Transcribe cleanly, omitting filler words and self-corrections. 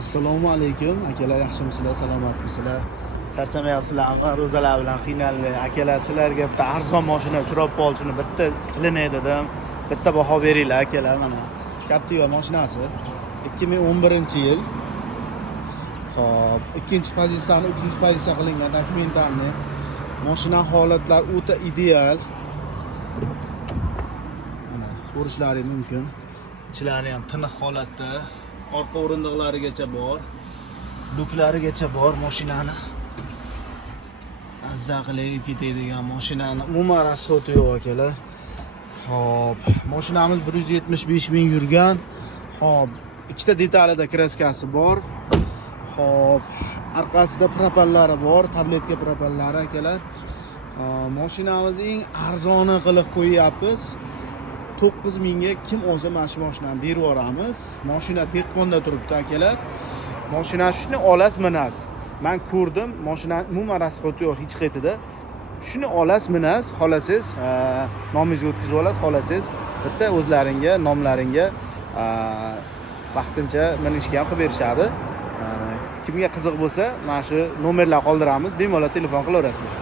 Assalomu alaykum akalar, yaxshimisizlar, salomatmisizlar? Charchamayapsizlarmi? Ro'zalar bilan qiynalmay akalar, sizlarga bitta arzon mashina uchrab qoldi, shuni bitta qilinay dedim. Bitta baho beringlar akalar, mana Captiva mashinasi 2011-yil. Xo'p, ikkinchi pozitsiyani 3-pozitsiya qilingan dokumentarni. Mashina holatlar o'ta ideal. Mana ko'rishlaringiz mumkin. Ichlari ham tiniq holatda. Orqa o'rindiqlarigacha bor, luklarigacha bor mashinani. Zavqlayib ketadigan mashinani umuman rasxoti yo'q akalar. Xo'p, mashinamiz 175 ming yurgan. Xo'p, ikkita detalida kraskasi bor. Xo'p, orqasida propellari bor, tabletka propellari akalar. Mashinamiz eng arzoni qilib qo'yapmiz. 9 mingga kim olsa mana shu mashinani berib yuboramiz. Mashina tekkonda turibdi akalar. Mashina shuni olasiz, minasiz. Men ko'rdim, mashina umuman rasxoti yo'q hech qaytida. Shuni olasiz, minasiz, xolasiz, nomingizga o'tkazib olasiz, xolasiz. Bitta o'zlaringga, nomlaringga vaqtincha minishga ham qilib berishadi. Kimga qiziq bo'lsa, mana shu nomerlarni qoldiramiz, bemalol telefon qilaverasizlar.